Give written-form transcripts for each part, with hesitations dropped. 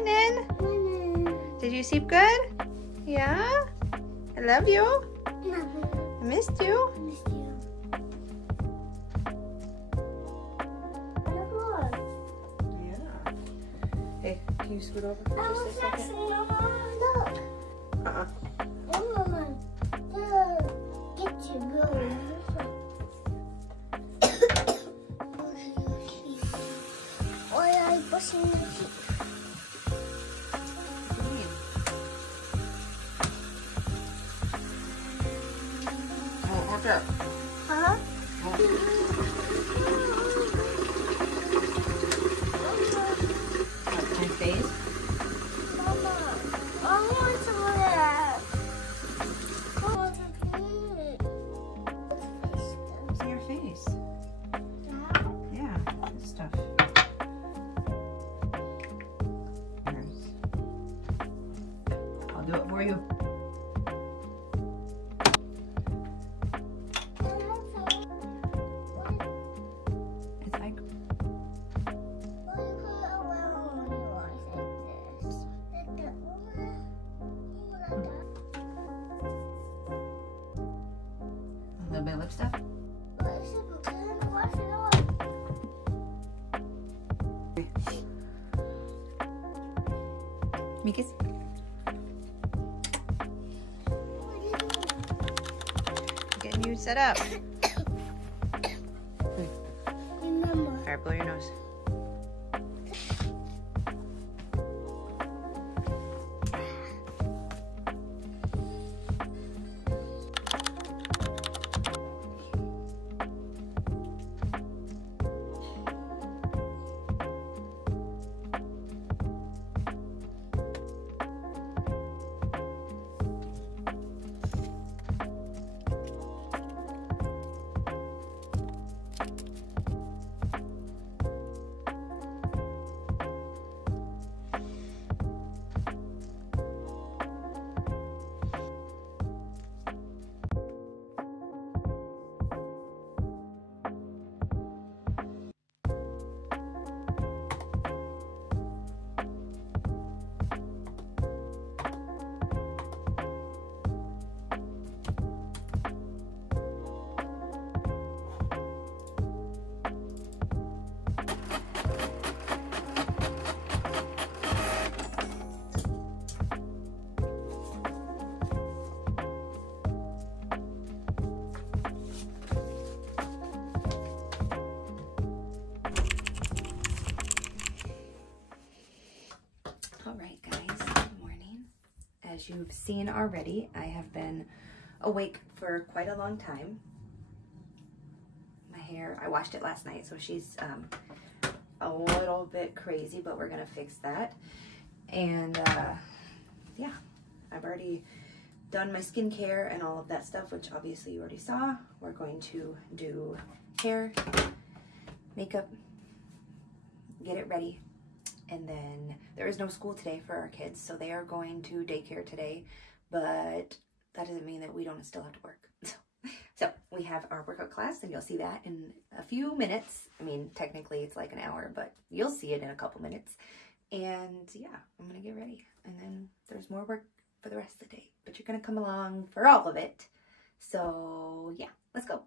Morning. Did you sleep good? Yeah? I love you. I missed you. Yeah. Hey, can you scoot over for just a second? Uh-uh. Watch out. Huh? My face? Mama, I want to laugh. I want to See your face. Yeah, good stuff. I'll do it for you. It's like a little bit of lip stuff. Mikas? Getting you set up. Alright, blow your nose. Alright guys, good morning. As you've seen already, I have been awake for quite a long time. My hair, I washed it last night, so she's a little bit crazy, but we're gonna fix that. And yeah, I've already done my skincare and all of that stuff, which obviously you already saw. We're going to do hair, makeup, get it ready. And then there is no school today for our kids, so they are going to daycare today, but that doesn't mean that we don't still have to work. So we have our workout class, and you'll see that in a few minutes. I mean, technically it's like an hour, but you'll see it in a couple minutes. And yeah, I'm gonna get ready. And then there's more work for the rest of the day, but you're gonna come along for all of it. So yeah, let's go.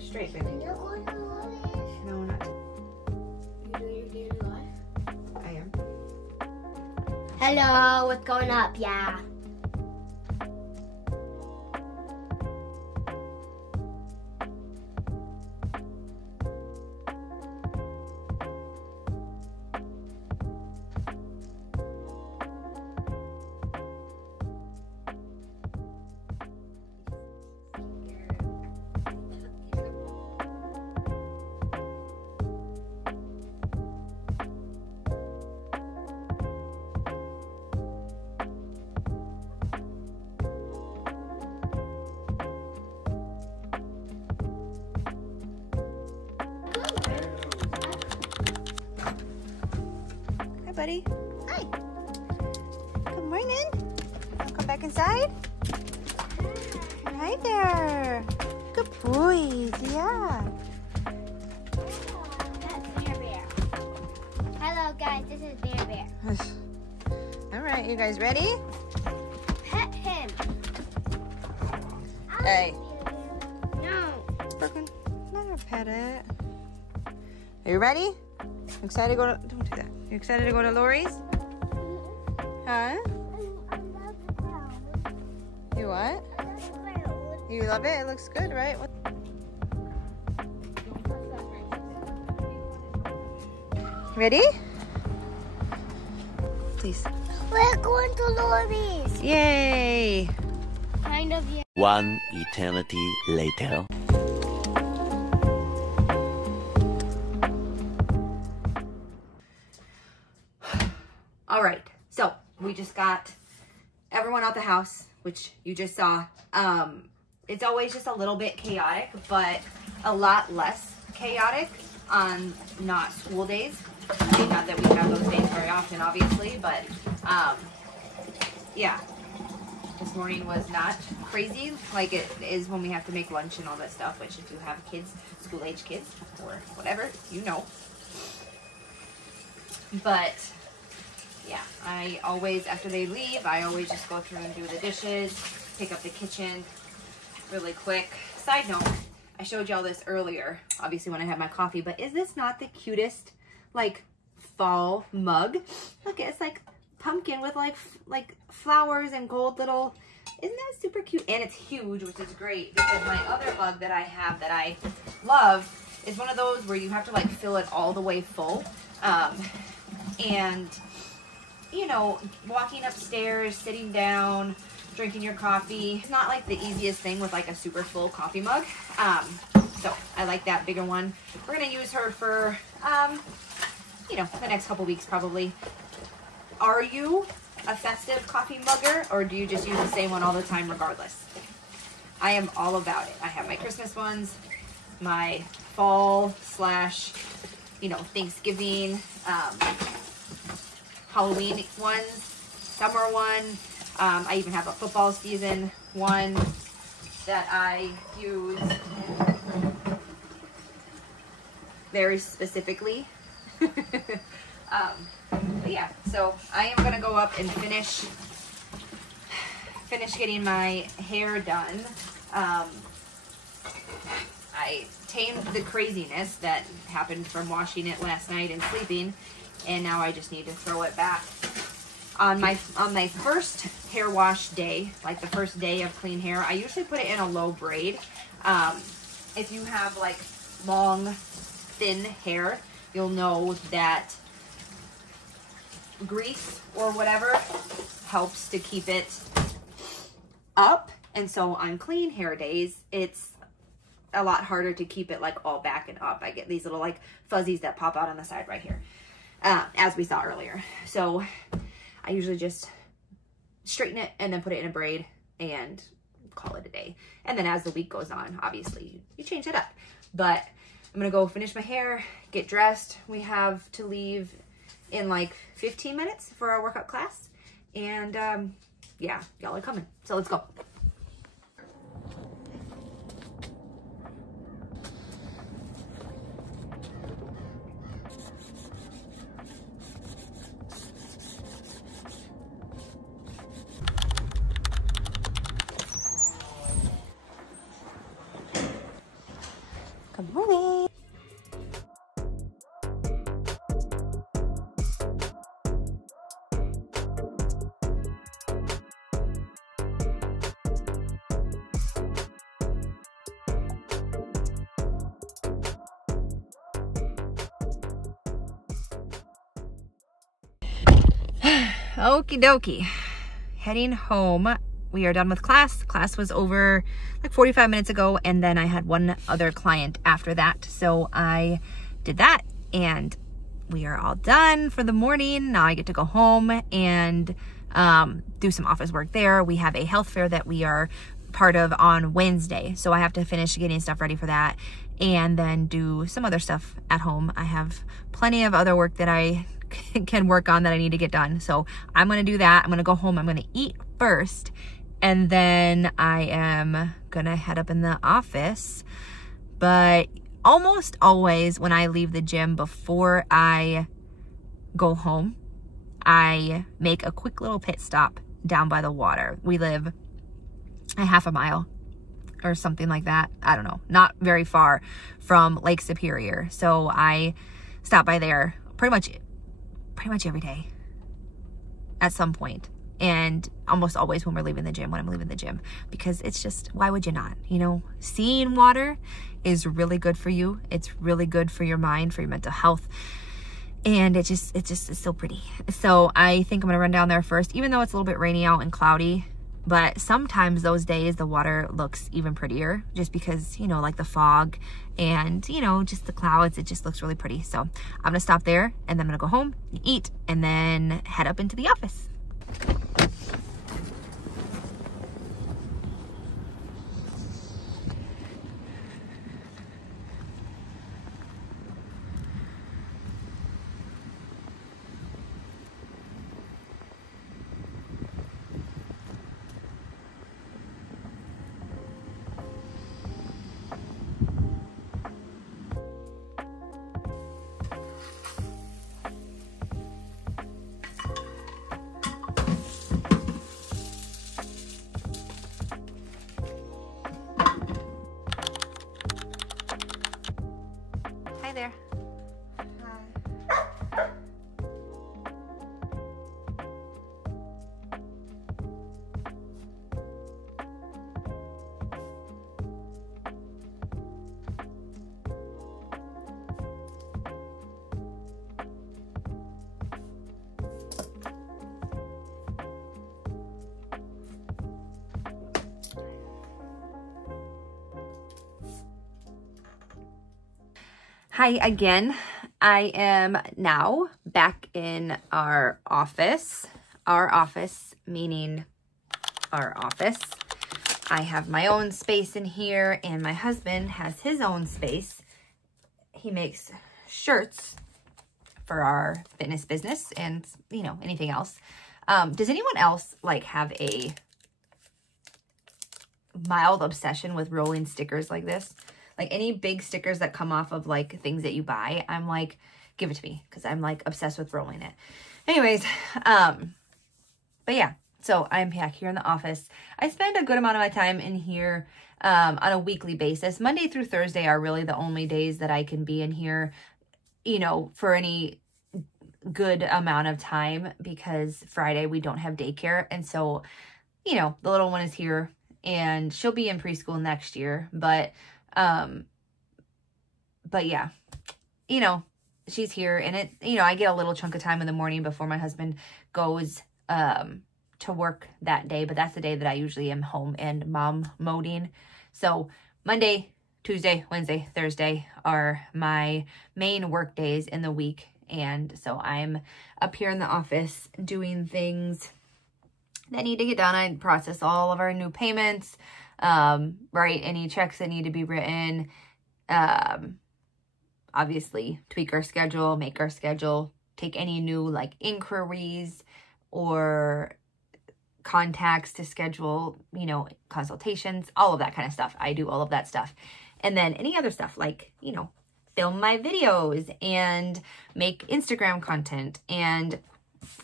Straight, baby. You're going to live? No, not to. You doing your daily life? I am. Hello, what's going up? Yeah. buddy? Hi. Good morning. Wanna come back inside? Hi there. Good boys, yeah. That's Bear Bear. Hello guys, this is Bear Bear. All right, you guys ready? Pet him. Hey. No. Brooklyn, let her pet it. Are you ready? Excited to go to, don't do that. You excited to go to Lori's? Huh? You what? You love it? It looks good, right? Ready? Please. We're going to Lori's. Yay! Kind of, yeah. One eternity later. All right, so we just got everyone out the house, which you just saw. It's always just a little bit chaotic, but a lot less chaotic on not school days. I mean, not that we have those days very often, obviously, but yeah. This morning was not crazy like it is when we have to make lunch and all that stuff, which if you have kids, school-age kids, or whatever, you know. But yeah, I always, after they leave, I always just go through and do the dishes, pick up the kitchen really quick. Side note, I showed y'all this earlier, obviously when I had my coffee, but is this not the cutest, like, fall mug? Look, it's like pumpkin with like flowers and gold little, isn't that super cute? And it's huge, which is great, because my other mug that I have that I love is one of those where you have to like fill it all the way full. And you know, walking upstairs, sitting down, drinking your coffee, it's not like the easiest thing with like a super full coffee mug. So I like that bigger one. We're gonna use her for, you know, the next couple weeks probably. Are you a festive coffee mugger, or do you just use the same one all the time regardless? I am all about it. I have my Christmas ones, my fall slash, you know, Thanksgiving, Halloween ones, summer one. I even have a football season one that I use very specifically. But yeah, so I am gonna go up and finish getting my hair done. I tamed the craziness that happened from washing it last night and sleeping, and now I just need to throw it back. On my first hair wash day, like the first day of clean hair, I usually put it in a low braid. If you have like long, thin hair, you'll know that grease or whatever helps to keep it up. And so on clean hair days, it's a lot harder to keep it like all back and up. I get these little like fuzzies that pop out on the side right here, as we saw earlier. So I usually just straighten it and then put it in a braid and call it a day. And then as the week goes on, obviously you change it up. But I'm gonna go finish my hair, get dressed. We have to leave in like 15 minutes for our workout class. And yeah, y'all are coming. So let's go. Good morning. Okie dokie. Heading home. We are done with class. Class was over like 45 minutes ago, and then I had one other client after that. So I did that, and we are all done for the morning. Now I get to go home and do some office work there. We have a health fair that we are part of on Wednesday, so I have to finish getting stuff ready for that and then do some other stuff at home. I have plenty of other work that I can work on that I need to get done. So I'm going to do that. I'm going to go home. I'm going to eat first. And then I am going to head up in the office. But almost always when I leave the gym before I go home, I make a quick little pit stop down by the water. We live a half a mile or something like that. I don't know, not very far from Lake Superior. So I stop by there pretty much every day at some point. And almost always when I'm leaving the gym, because it's just, why would you not? You know, seeing water is really good for you. It's really good for your mind, for your mental health. And it just is so pretty. So I think I'm gonna run down there first, even though it's a little bit rainy out and cloudy. But sometimes those days the water looks even prettier just because, you know, like the fog and, you know, just the clouds, it just looks really pretty. So I'm gonna stop there and then I'm gonna go home, eat, and then head up into the office. Hi there. Hi again. I am now back in our office. Our office, meaning our office. I have my own space in here and my husband has his own space. He makes shirts for our fitness business and, you know, anything else. Does anyone else like have a mild obsession with rolling stickers like this? Like any big stickers that come off of like things that you buy, I'm like, give it to me because I'm like obsessed with rolling it. Anyways, but yeah, so I'm back here in the office. I spend a good amount of my time in here on a weekly basis. Monday through Thursday are really the only days that I can be in here, you know, for any good amount of time because Friday we don't have daycare. And so, you know, the little one is here and she'll be in preschool next year, but yeah, you know, she's here and it, you know, I get a little chunk of time in the morning before my husband goes, to work that day, but that's the day that I usually am home and mom moding. So Monday, Tuesday, Wednesday, Thursday are my main work days in the week. And so I'm up here in the office doing things that need to get done. I process all of our new payments, write any checks that need to be written, obviously tweak our schedule, make our schedule, take any new like inquiries or contacts to schedule, you know, consultations, all of that kind of stuff. I do all of that stuff. And then any other stuff like, you know, film my videos and make Instagram content and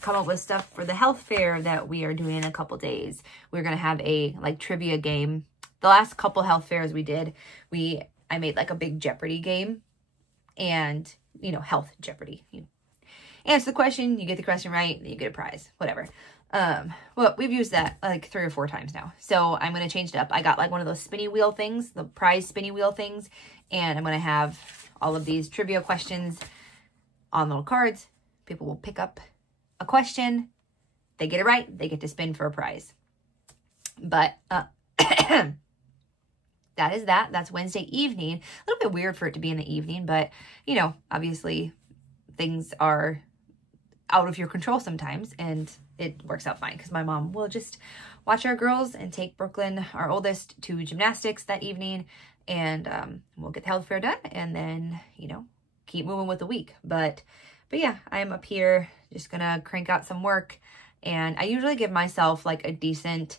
come up with stuff for the health fair that we are doing in a couple days. We're going to have a like trivia game. The last couple health fairs we did, I made like a big Jeopardy game and, you know, health Jeopardy. You answer the question, you get the question right, you get a prize, whatever. Well, we've used that like 3 or 4 times now. So I'm going to change it up. I got like one of those spinny wheel things, the prize spinny wheel things. And I'm going to have all of these trivia questions on little cards. People will pick up a question. They get it right. They get to spin for a prize. But, that is that. That's Wednesday evening. A little bit weird for it to be in the evening, but you know, obviously things are out of your control sometimes and it works out fine because my mom will just watch our girls and take Brooklyn, our oldest, to gymnastics that evening and we'll get the health fair done and then, you know, keep moving with the week. But But yeah, I'm up here just gonna crank out some work. And I usually give myself like a decent,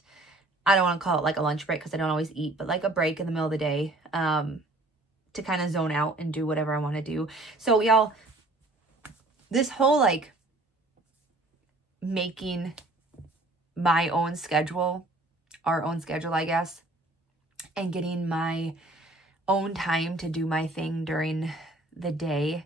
I don't want to call it like a lunch break because I don't always eat, but like a break in the middle of the day to kind of zone out and do whatever I want to do. So y'all, this whole like making my own schedule, our own schedule, I guess, and getting my own time to do my thing during the day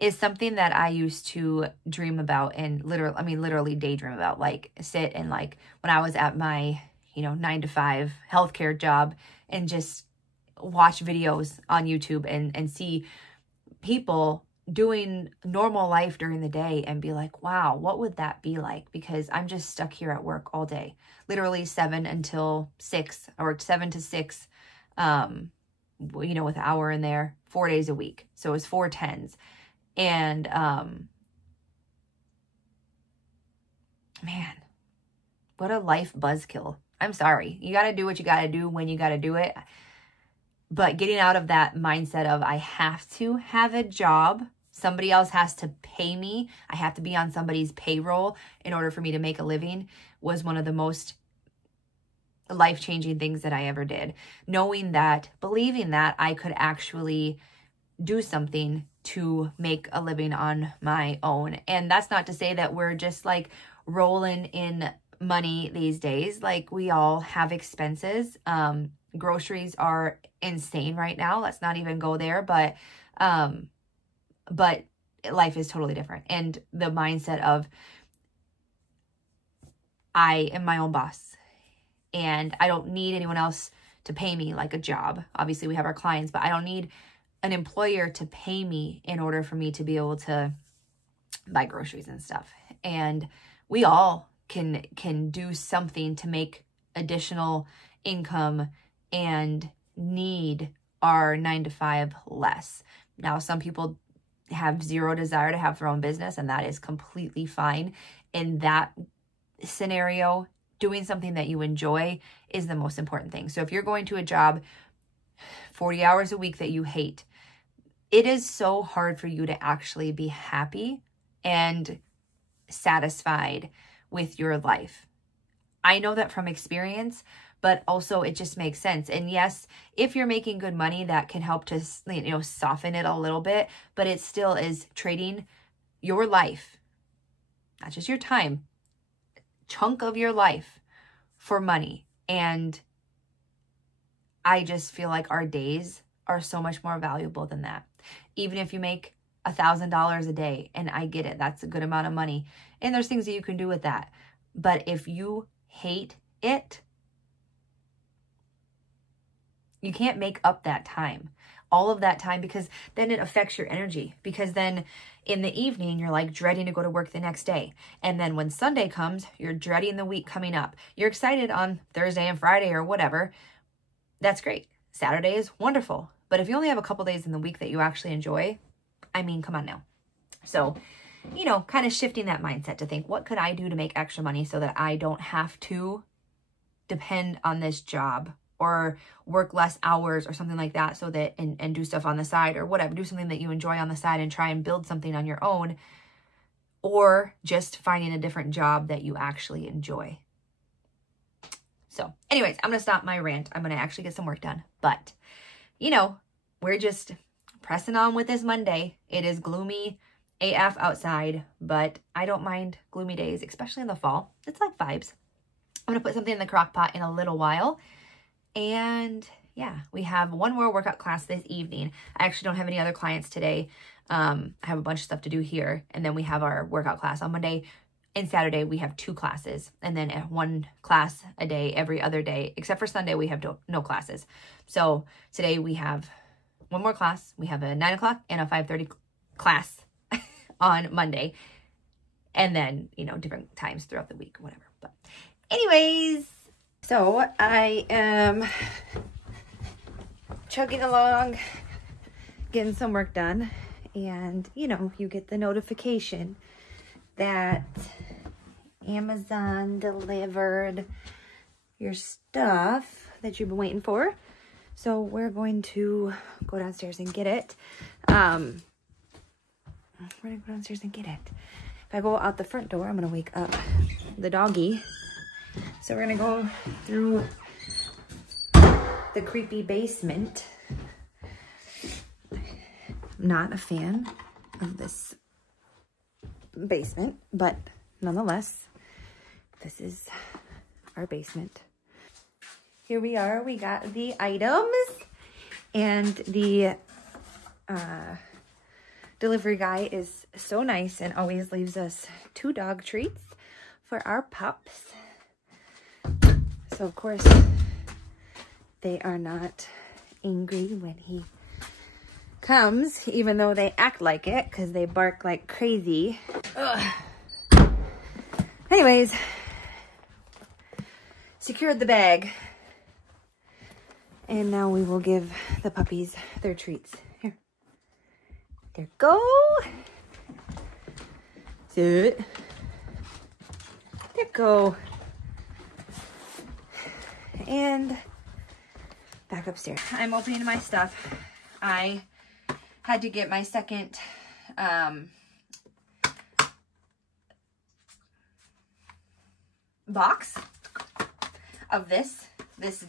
is something that I used to dream about and literally daydream about, like sit and like when I was at my, 9-to-5 healthcare job and just watch videos on YouTube and see people doing normal life during the day and be like, wow, what would that be like? Because I'm just stuck here at work all day, literally 7 until 6 or 7 to 6, with an hour in there, 4 days a week. So it was 4 10s. And, man, what a life buzzkill. I'm sorry. You got to do what you got to do when you got to do it. But getting out of that mindset of I have to have a job, somebody else has to pay me, I have to be on somebody's payroll in order for me to make a living, was one of the most life-changing things that I ever did. Knowing that, believing that I could actually do something to make a living on my own. And that's not to say that we're just like rolling in money these days. Like, we all have expenses. Groceries are insane right now. Let's not even go there. But life is totally different. And the mindset of I am my own boss and I don't need anyone else to pay me like a job. Obviously we have our clients, but I don't need an employer to pay me in order for me to be able to buy groceries and stuff. And we all can do something to make additional income and need our 9-to-5 less. Now, some people have zero desire to have their own business, and that is completely fine. In that scenario, doing something that you enjoy is the most important thing. So if you're going to a job 40 hours a week that you hate, it is so hard for you to actually be happy and satisfied with your life. I know that from experience, but also it just makes sense. And yes, if you're making good money, that can help to, soften it a little bit, but it still is trading your life, not just your time, chunk of your life for money. And I just feel like our days are so much more valuable than that. Even if you make $1,000 a day, and I get it, that's a good amount of money. And there's things that you can do with that. But if you hate it, you can't make up that time, all of that time, because then it affects your energy. Because then in the evening, you're like dreading to go to work the next day. And then when Sunday comes, you're dreading the week coming up. You're excited on Thursday and Friday or whatever. That's great. Saturday is wonderful. But if you only have a couple days in the week that you actually enjoy, I mean, come on now. So, kind of shifting that mindset to think, what could I do to make extra money so that I don't have to depend on this job or work less hours or something like that, so that, and do stuff on the side or whatever, do something that you enjoy on the side and try and build something on your own, or just finding a different job that you actually enjoy. So anyways, I'm going to stop my rant. I'm going to actually get some work done, but we're just pressing on with this Monday. It is gloomy AF outside, but I don't mind gloomy days, especially in the fall. It's like vibes. I'm going to put something in the crock pot in a little while. And yeah, we have one more workout class this evening. I actually don't have any other clients today. I have a bunch of stuff to do here. And then we have our workout class on Monday and Saturday. We have 2 classes, and then 1 class a day every other day, except for Sunday we have no classes. So today we have 1 more class. We have a 9 o'clock and a 5:30 class on Monday. And then, different times throughout the week, whatever. But anyways, so I am chugging along, getting some work done. And, you get the notification that Amazon delivered your stuff that you've been waiting for. So we're going to go downstairs and get it. We're gonna go downstairs and get it. If I go out the front door, I'm gonna wake up the doggy. So we're gonna go through the creepy basement. Not a fan of this basement, but nonetheless, this is our basement. Here we are. We got the items, and the delivery guy is so nice and always leaves us 2 dog treats for our pups. So of course they are not angry when he comes, even though they act like it because they bark like crazy. Ugh. Anyways, secured the bag, and now we will give the puppies their treats. Here, there go. Sit. There go. And back upstairs. I'm opening my stuff. I had to get my second box of this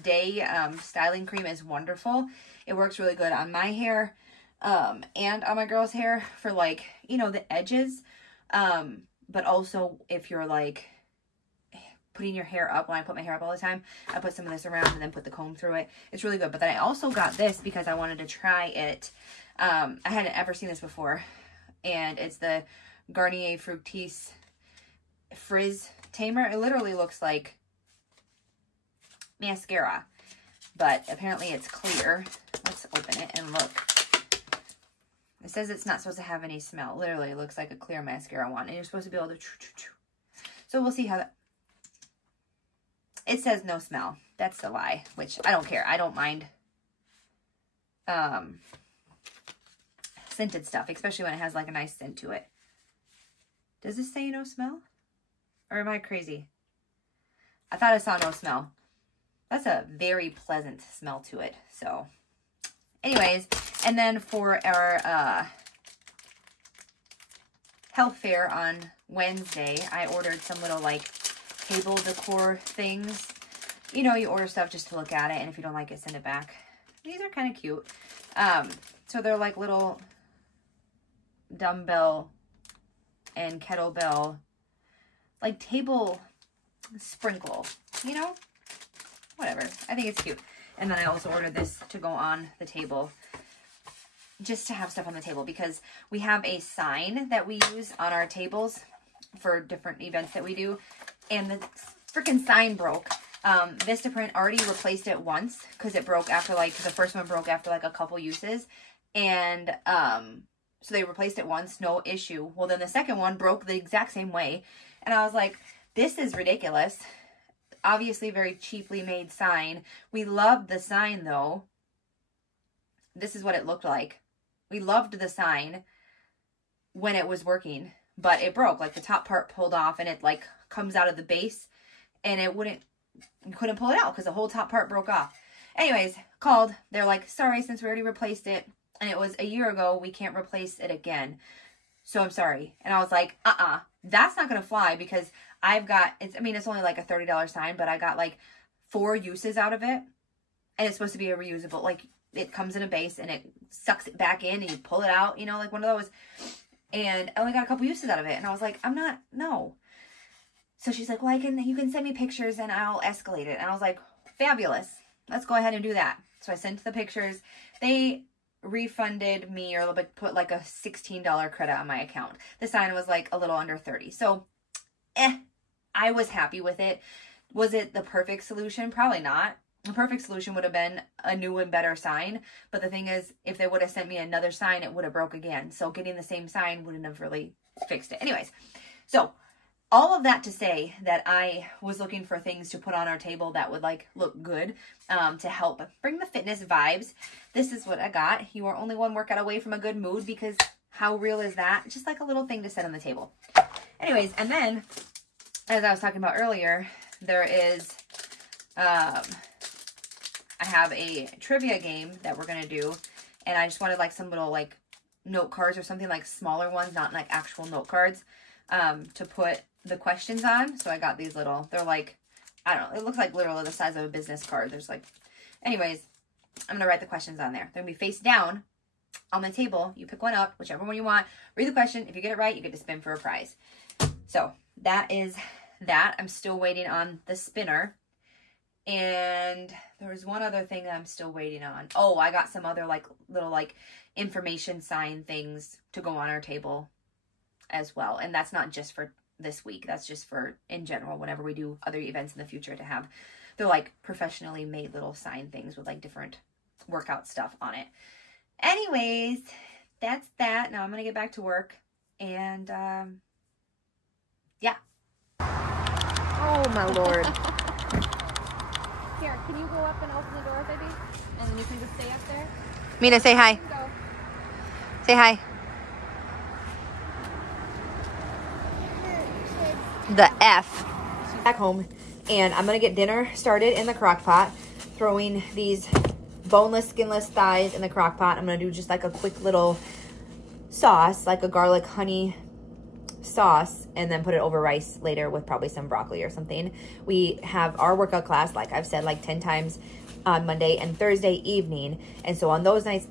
day styling cream. Is wonderful. It works really good on my hair and on my girl's hair for, like, you know, the edges, but also if you're like putting your hair up. When I put my hair up all the time, I put some of this around and then put the comb through it. It's really good. But then I also got this because I wanted to try it. I hadn't ever seen this before, and it's the Garnier Fructis Frizz Tamer. It literally looks like mascara, but apparently it's clear. Let's open it and look. It says it's not supposed to have any smell. Literally, it looks like a clear mascara one, and you're supposed to be able to So we'll see how that... It says no smell. That's the lie, which I don't care. I don't mind scented stuff, especially when it has like a nice scent to it. Does this say no smell? Or am I crazy? I thought I saw no smell. That's a very pleasant smell to it. So anyways, and then for our health fair on Wednesday, I ordered some little like table decor things. You know, you order stuff just to look at it, and if you don't like it, send it back. These are kind of cute. So they're like little dumbbell and kettlebell, like table sprinkle, you know? Whatever. I think it's cute. And then I also ordered this to go on the table, just to have stuff on the table, because we have a sign that we use on our tables for different events that we do, and the freaking sign broke. Vistaprint already replaced it once because it broke after like, the first one broke after like a couple uses, and so they replaced it once, no issue. Well, then the second one broke the exact same way, and I was like, this is ridiculous. Obviously very cheaply made sign. We loved the sign though. This is what it looked like. We loved the sign when it was working, but it broke. Like the top part pulled off, and it like comes out of the base, and it wouldn't, you couldn't pull it out because the whole top part broke off. Anyways, called. They're like, sorry, since we already replaced it, and it was a year ago, we can't replace it again. So I'm sorry. And I was like, that's not going to fly, because I've got, I mean, it's only like a $30 sign, but I got like 4 uses out of it. And it's supposed to be a reusable, like it comes in a base and it sucks it back in and you pull it out, you know, like one of those. And I only got a couple uses out of it. And I was like, no. So she's like, well, you can send me pictures and I'll escalate it. And I was like, fabulous. Let's go ahead and do that. So I sent the pictures. They refunded me, or put like a $16 credit on my account. The sign was like a little under 30. So, I was happy with it. Was it the perfect solution? Probably not. The perfect solution would have been a new and better sign. But the thing is, if they would have sent me another sign, it would have broke again. So getting the same sign wouldn't have really fixed it. Anyways, so all of that to say that I was looking for things to put on our table that would like look good, to help bring the fitness vibes. This is what I got. You are only one workout away from a good mood, because how real is that? Just like a little thing to set on the table. Anyways, and then, as I was talking about earlier, there is, I have a trivia game that we're going to do, and I just wanted like some little like note cards or something, like smaller ones, not like actual note cards, to put the questions on. So I got these little, they're like, I don't know, it looks like literally the size of a business card. There's like, anyways, I'm going to write the questions on there. They're going to be face down on the table. You pick one up, whichever one you want. Read the question. If you get it right, you get to spin for a prize. So that is that. I'm still waiting on the spinner. And there was one other thing that I'm still waiting on. Oh, I got some other like little like information sign things to go on our table as well. And that's not just for this week. That's just for in general, whenever we do other events in the future, to have, they're like professionally made little sign things with like different workout stuff on it. Anyways, that's that. Now I'm going to get back to work. And yeah. Oh my Lord. Here, can you go up and open the door, baby? And then you can just stay up there. Mina, say hi. Go. Say hi. The F. Back home, and I'm gonna get dinner started in the crock pot, throwing these boneless, skinless thighs in the crock pot. I'm gonna do just like a quick little sauce, like a garlic honey sauce, and then put it over rice later with probably some broccoli or something. We have our workout class, like I've said like 10 times, on Monday and Thursday evening, and so on those nights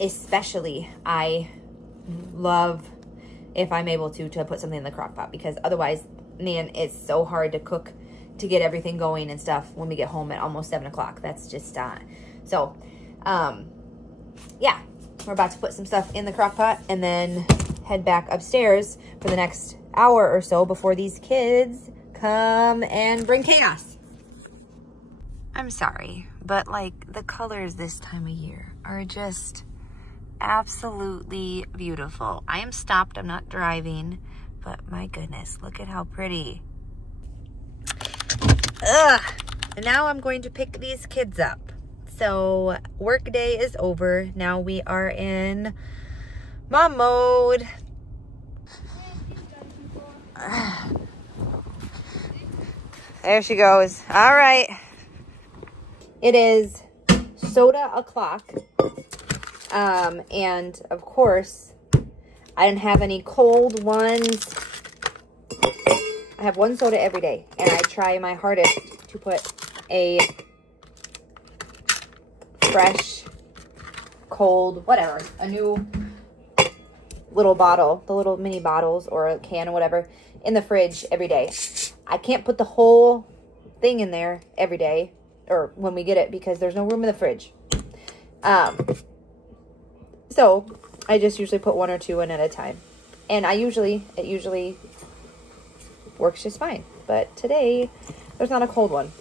especially, I love if I'm able to put something in the crock pot, because otherwise, man, it's so hard to cook, to get everything going and stuff when we get home at almost 7 o'clock. That's just so yeah, we're about to put some stuff in the crock pot and then head back upstairs for the next hour or so before these kids come and bring chaos. I'm sorry, but like the colors this time of year are just absolutely beautiful. I am stopped, I'm not driving, but my goodness, look at how pretty. Ugh. And now I'm going to pick these kids up. So work day is over. Now we are in mom mode. There she goes. All right. It is soda o'clock. And of course, I didn't have any cold ones. I have one soda every day, and I try my hardest to put a fresh, cold, whatever, a new little bottle, the little mini bottles or a can or whatever, in the fridge every day. I can't put the whole thing in there every day, or when we get it, because there's no room in the fridge. So I just usually put one or two in at a time, and it usually works just fine. But today there's not a cold one,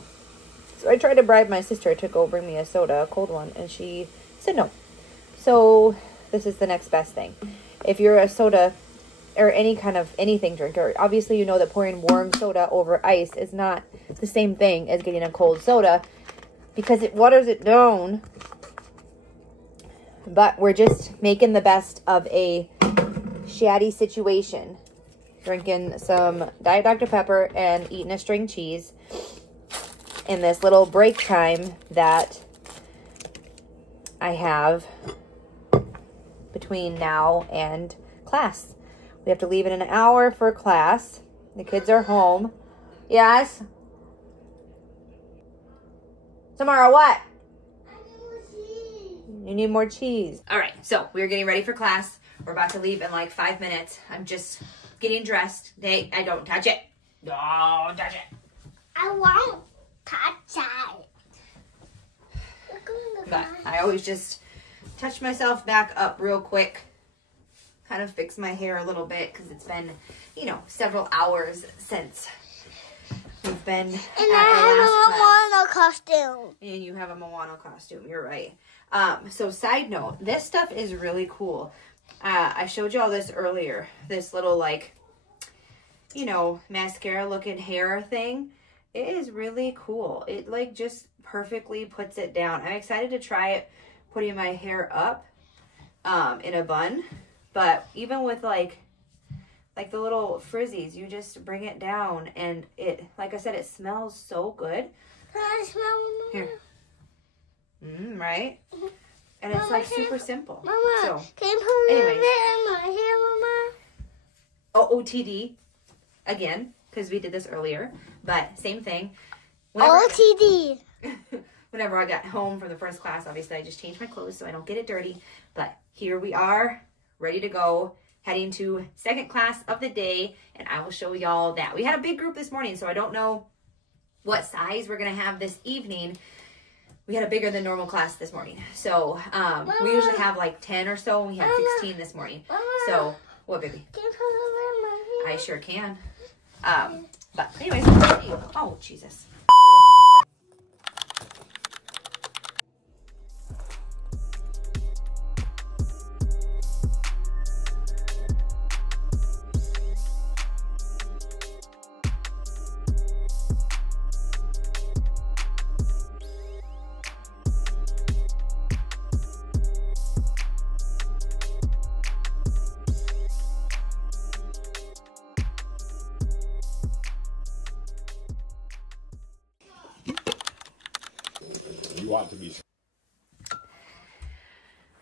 so I tried to bribe my sister to go bring me a soda, a cold one, and she said no. So this is the next best thing. If you're a soda or any kind of anything drinker, obviously you know that pouring warm soda over ice is not the same thing as getting a cold soda, because it waters it down. But we're just making the best of a shatty situation. Drinking some Diet Dr. Pepper and eating a string cheese in this little break time that I have between now and class. We have to leave in an hour for class. The kids are home. Yes? Tomorrow what? You need more cheese. All right, so we're getting ready for class. We're about to leave in like 5 minutes. I'm just getting dressed. I don't touch it. Don't touch it. I won't touch it. But I always just touch myself back up real quick. Kind of fix my hair a little bit, because it's been, you know, several hours since we've been and I have a Moana costume. And you have a Moana costume. You're right. So side note, this stuff is really cool. I showed you all this earlier. This little, like, you know, mascara looking hair thing. It is really cool. It like just perfectly puts it down. I'm excited to try it putting my hair up in a bun. But even with like the little frizzies, you just bring it down, and it, like I said, it smells so good. Can I smell Here. Right? And it's like super simple. Mama, So, can you put anyways. a bit in my hair, Mama? OOTD again, because we did this earlier, but same thing. OOTD. Whenever I got home from the first class, obviously I just changed my clothes so I don't get it dirty. But here we are, ready to go, heading to second class of the day, and I will show y'all that. We had a big group this morning, so I don't know what size we're gonna have this evening. We had a bigger than normal class this morning. So we usually have like 10 or so, and we had 16 this morning. So, what, baby? Can you put a bit in my hair? I sure can. But anyways, let's see. Oh, Jesus.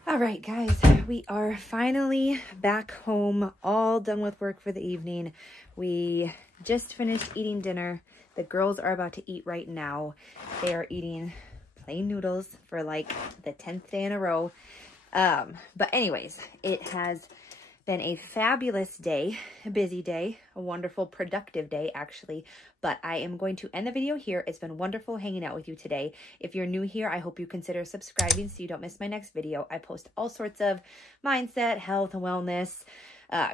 All right, guys, we are finally back home, all done with work for the evening. We just finished eating dinner. The girls are about to eat right now. They are eating plain noodles for like the 10th day in a row. But anyways, it has been a fabulous day, a busy day, a wonderful, productive day, actually. But I am going to end the video here. It's been wonderful hanging out with you today. If you're new here, I hope you consider subscribing so you don't miss my next video. I post all sorts of mindset, health, wellness,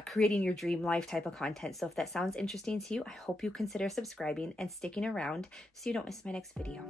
creating your dream life type of content. So if that sounds interesting to you, I hope you consider subscribing and sticking around so you don't miss my next video.